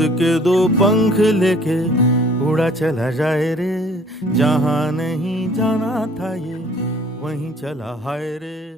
के दो पंख लेके उड़ा चला जाए रे, जहां नहीं जाना था ये वहीं चला हाय रे।